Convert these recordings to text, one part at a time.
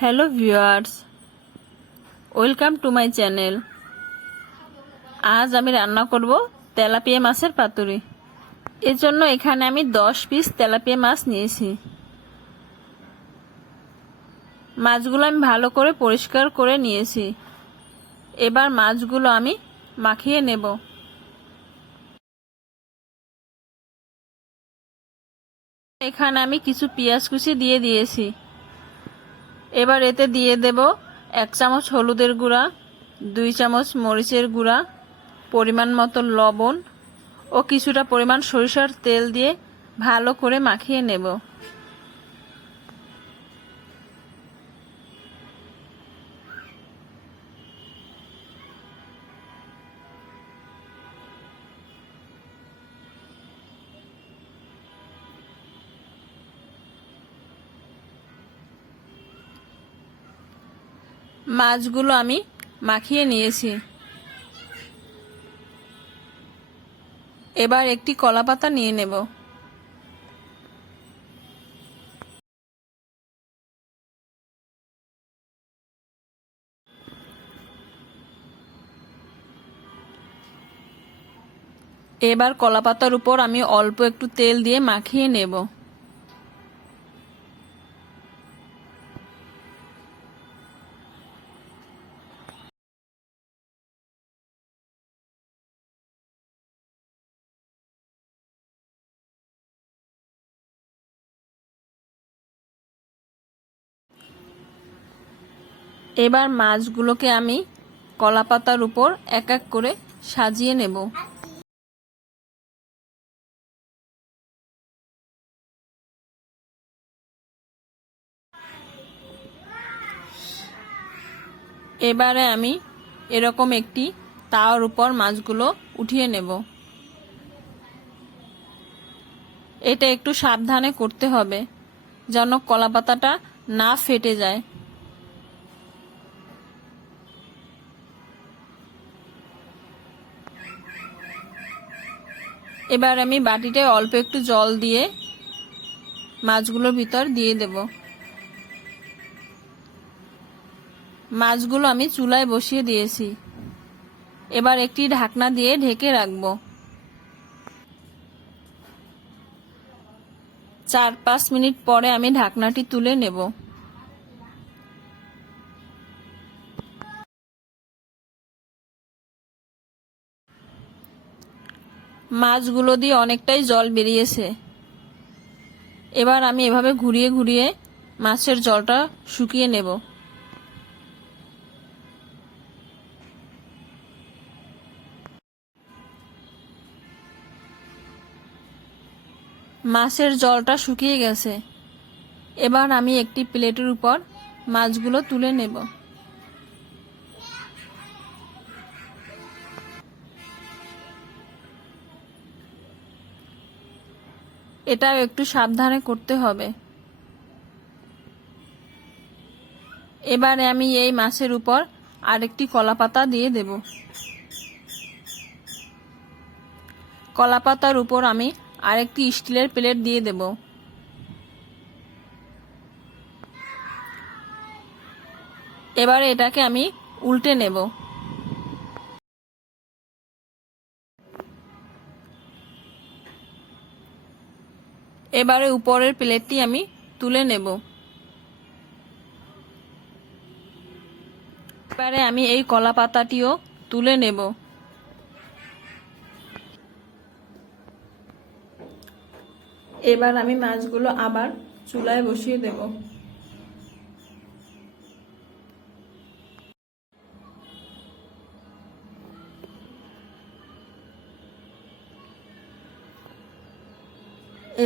Hello viewers welcome to my channel আজ আমি রান্না করব তেলাপিয়া মাছের পাতুরি। এর জন্য এখানে আমি দশ পিস তেলাপিয়া মাছ নিয়েছি। মাছগুলো আমি ভালো করে পরিষ্কার করে নিয়েছি। এবার মাছগুলো আমি মাখিয়ে নেব। এখানে আমি কিছু পেঁয়াজ কুচি দিয়ে দিয়েছি। এবার এতে দিয়ে দেব এক চামচ হলুদের গুঁড়া, দুই চামচ মরিচের গুঁড়া, পরিমাণ মতো লবণ ও কিছুটা পরিমাণ সরিষার তেল দিয়ে ভালো করে মাখিয়ে নেব। মাছগুলো আমি মাখিয়ে নিয়েছি। এবার একটি কলা পাতা নিয়ে নেব। এবার কলা পাতার উপর আমি অল্প একটু তেল দিয়ে মাখিয়ে নেব। এবার মাছগুলোকে আমি কলা পাতার উপর এক এক করে সাজিয়ে নেব। এবারে আমি এরকম একটি তাওয়ার উপর মাছগুলো উঠিয়ে নেব। এটা একটু সাবধানে করতে হবে, যেন কলা পাতাটা না ফেটে যায়। এবার আমি বাটিটায় অল্প একটু জল দিয়ে মাছগুলোর ভিতর দিয়ে দেব। মাছগুলো আমি চুলায় বসিয়ে দিয়েছি। এবার একটি ঢাকনা দিয়ে ঢেকে রাখব। চার পাঁচ মিনিট পরে আমি ঢাকনাটি তুলে নেব। মাছগুলো দিয়ে অনেকটাই জল বেরিয়েছে। এবার আমি এভাবে ঘুরিয়ে ঘুরিয়ে মাছের জলটা শুকিয়ে নেব। মাছের জলটা শুকিয়ে গেছে। এবার আমি একটি প্লেটের উপর মাছগুলো তুলে নেব। এটাও একটু সাবধানে করতে হবে। এবারে আমি এই মাছের উপর আরেকটি কলা পাতা দিয়ে দেব। কলা পাতার উপর আমি আরেকটি স্টিলের প্লেট দিয়ে দেব। এবারে এটাকে আমি উল্টে নেব। এবারে উপরের প্লেটটি আমি তুলে নেব। এবারে আমি এই কলা পাতাটিও তুলে নেব। এবার আমি মাছগুলো আবার চুলায় বসিয়ে দেব।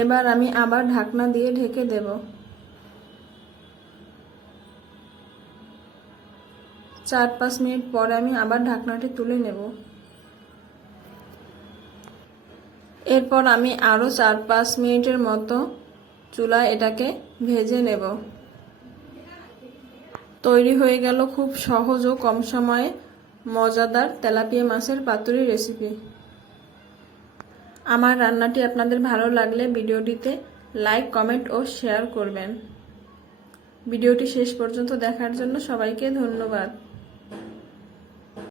এবার আমি আবার ঢাকনা দিয়ে ঢেকে দেব। চার পাঁচ মিনিট পরে আমি আবার ঢাকনাটি তুলে নেব। এরপর আমি আরও চার পাঁচ মিনিটের মতো চুলায় এটাকে ভেজে নেব। তৈরি হয়ে গেল খুব সহজ ও কম সময়ে মজাদার তেলাপিয়া মাছের পাতুরি রেসিপি। আমার রান্নাটি আপনাদের ভালো লাগলে ভিডিওটিতে লাইক, কমেন্ট ও শেয়ার করবেন। ভিডিওটি শেষ পর্যন্ত দেখার জন্য সবাইকে ধন্যবাদ।